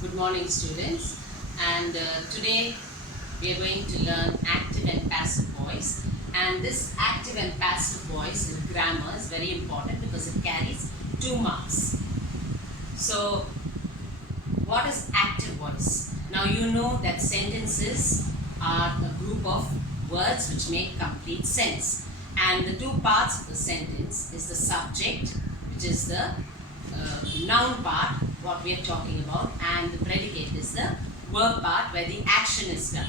Good morning, students. And today we are going to learn active and passive voice. And this active and passive voice in grammar is very important because it carries 2 marks. So, what is active voice? Now you know that sentences are a group of words which make complete sense. And the 2 parts of the sentence is the subject, which is the noun part, what we are talking about, and the predicate is the verb part where the action is done.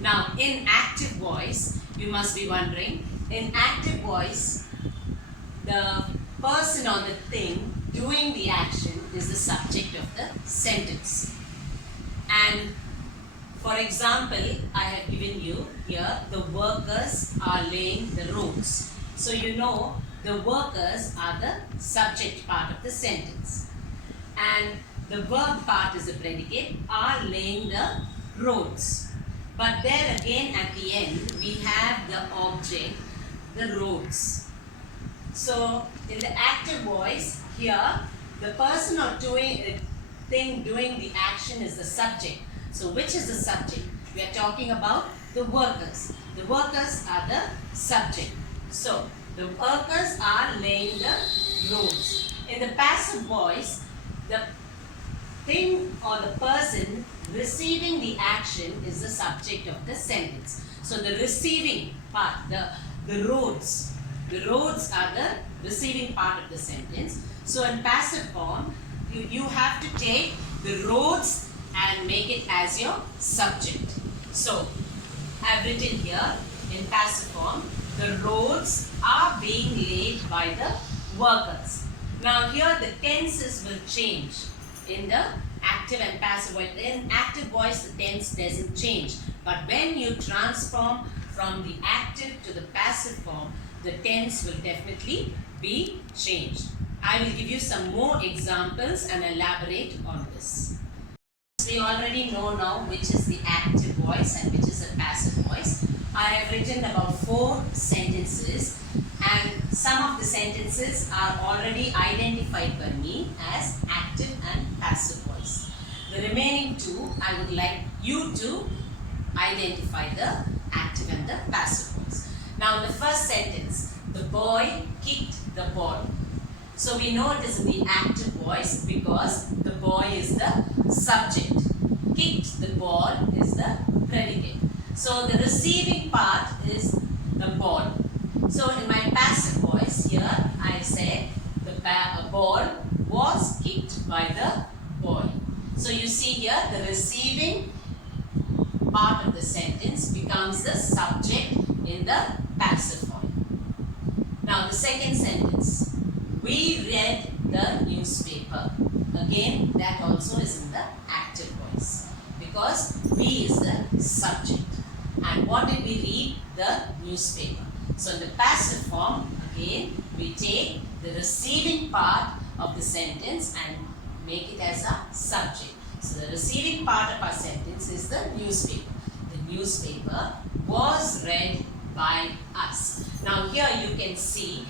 Now, in active voice, you must be wondering, in active voice, the person or the thing doing the action is the subject of the sentence. And for example, I have given you here, the workers are laying the roads. So you know the workers are the subject part of the sentence. And the verb part is the predicate, are laying the roads. But there again at the end, we have the object, the roads. So in the active voice, here, the person or thing doing the action is the subject. So which is the subject? We are talking about the workers. The workers are the subject. So the workers are laying the roads. In the passive voice, the thing or the person receiving the action is the subject of the sentence. So the receiving part, the roads are the receiving part of the sentence. So in passive form, you have to take the roads and make it as your subject. So I have written here in passive form, the roads are being laid by the workers. Now here the tenses will change in the active and passive voice. In active voice the tense doesn't change. But when you transform from the active to the passive form, the tense will definitely be changed. I will give you some more examples and elaborate on this. We already know now which is the active voice and which is the passive voice. I have written about 4 sentences and some of the sentences are already identified by me as active and passive voice. The remaining 2, I would like you to identify the active and the passive voice. Now in the first sentence, the boy kicked the ball. So we know it is in the active voice because the boy is the subject. Kicked the ball is the predicate. So the receiving part is the ball. So in my passive voice here, I said the ball was kicked by the boy. So you see here the receiving part of the sentence becomes the subject in the passive form. Now the second sentence, we read the newspaper. Again, that also is in the active voice because we is the subject. And what did we read? The newspaper. So in the passive form, again, we take the receiving part of the sentence and make it as a subject. So the receiving part of our sentence is the newspaper. The newspaper was read by us. Now here you can see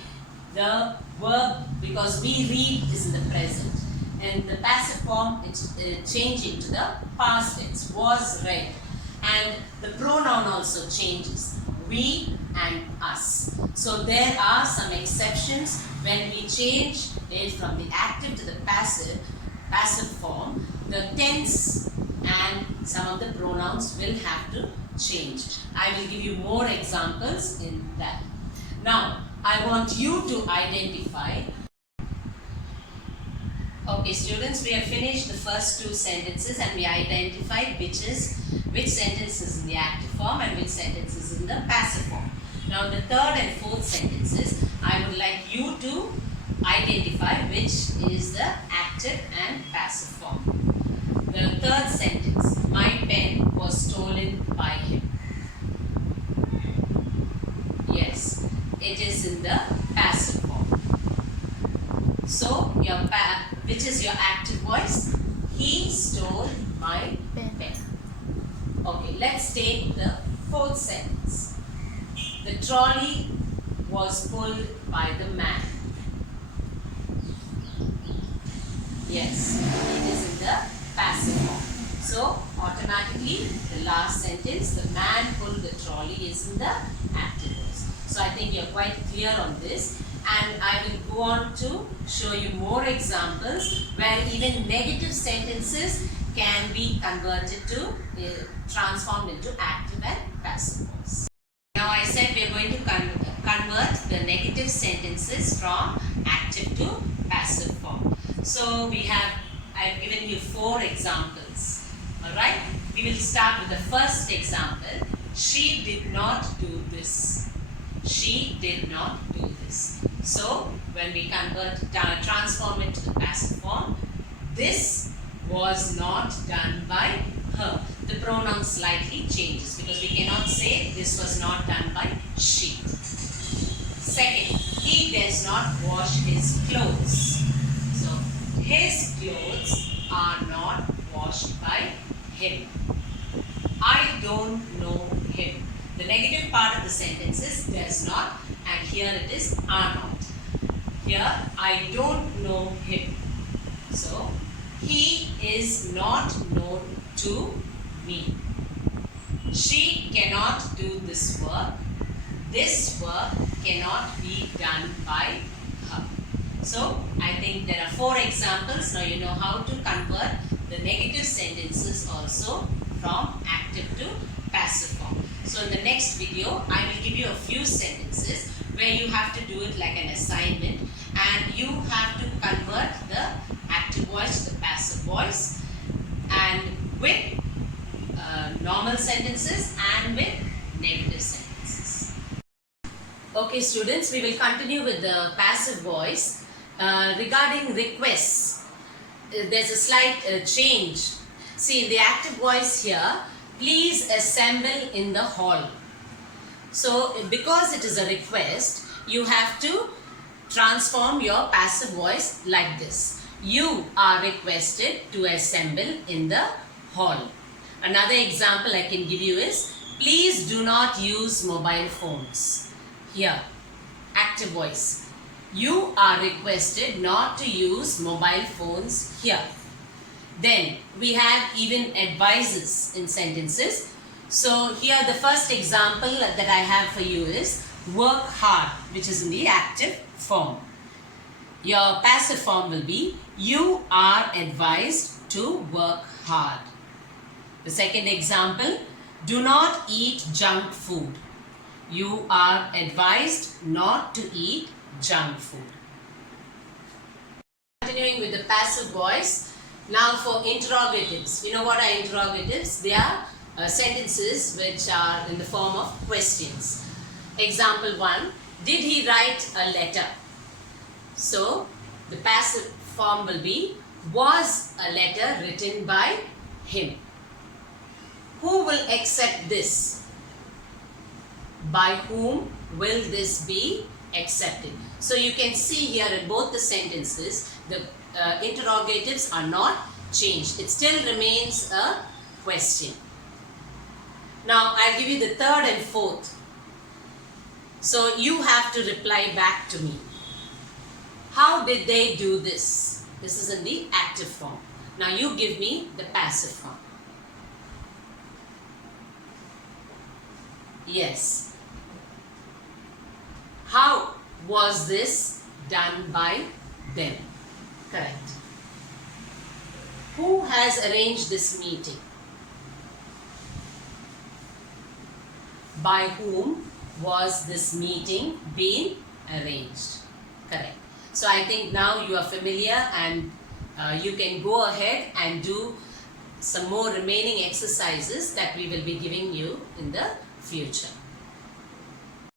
the verb, because we read is in the present. And the passive form, it's changing to the past tense, was read. And the pronoun also changes, we and us. So there are some exceptions when we change it from the active to the passive form. The tense and some of the pronouns will have to change. I will give you more examples in that. Now, I want you to identify. Okay, students, we have finished the first 2 sentences and we identified which sentence is in the active form and which sentence is in the passive form. Now, the third and fourth sentences, I would like you to identify which is the active and passive form. The third sentence, my pen was stolen by him. Yes, it is in the passive form. So, which is your active voice? He stole my pen. Okay, let's take the fourth sentence. The trolley was pulled by the man. Yes, it is in the passive So automatically the last sentence, the man pulled the trolley, is in the active voice. So I think you're quite clear on this, and I will go on to show you more examples where even negative sentences can be converted to, transformed into active and passive voice. Now I said we are going to convert the negative sentences from active to passive form. So I've given you 4 examples. Alright, we will start with the first example. She did not do this. She did not do this. So when we transform it to the passive form, this was not done by her. The pronoun slightly changes because we cannot say this was not done by she. Second, he does not wash his clothes. So his clothes are not washed by him. I don't know him. The negative part of the sentence is does not, and here it is are not. Here I don't know him. So he is not known to me. She cannot do this work. This work cannot be done by her. So I think there are 4 examples. Now you know how to convert the negative sentences also from active to passive form. So in the next video, I will give you a few sentences where you have to do it like an assignment, and you have to convert the active voice to the passive voice, and with normal sentences and with negative sentences. Okay students, we will continue with the passive voice. Regarding requests, there's a slight change. See, the active voice here, please assemble in the hall. So because it is a request, you have to transform your passive voice like this. You are requested to assemble in the hall. Another example I can give you is, please do not use mobile phones. Here, active voice. You are requested not to use mobile phones here. Then we have even advices in sentences. So here the first example that I have for you is work hard, which is in the active form. Your passive form will be you are advised to work hard. The second example, do not eat junk food. You are advised not to eat junk food. Continuing with the passive voice. Now for interrogatives. You know what are interrogatives? They are sentences which are in the form of questions. Example 1. Did he write a letter? So the passive form will be was a letter written by him. Who will accept this? By whom will this be accepted? So you can see here in both the sentences, the interrogatives are not changed. It still remains a question. Now I'll give you the third and fourth. So you have to reply back to me. How did they do this? This is in the active form. Now you give me the passive form. Yes. How was this done by them? Correct. Who has arranged this meeting? By whom was this meeting being arranged? Correct. So I think now you are familiar, and you can go ahead and do some more remaining exercises that we will be giving you in the future.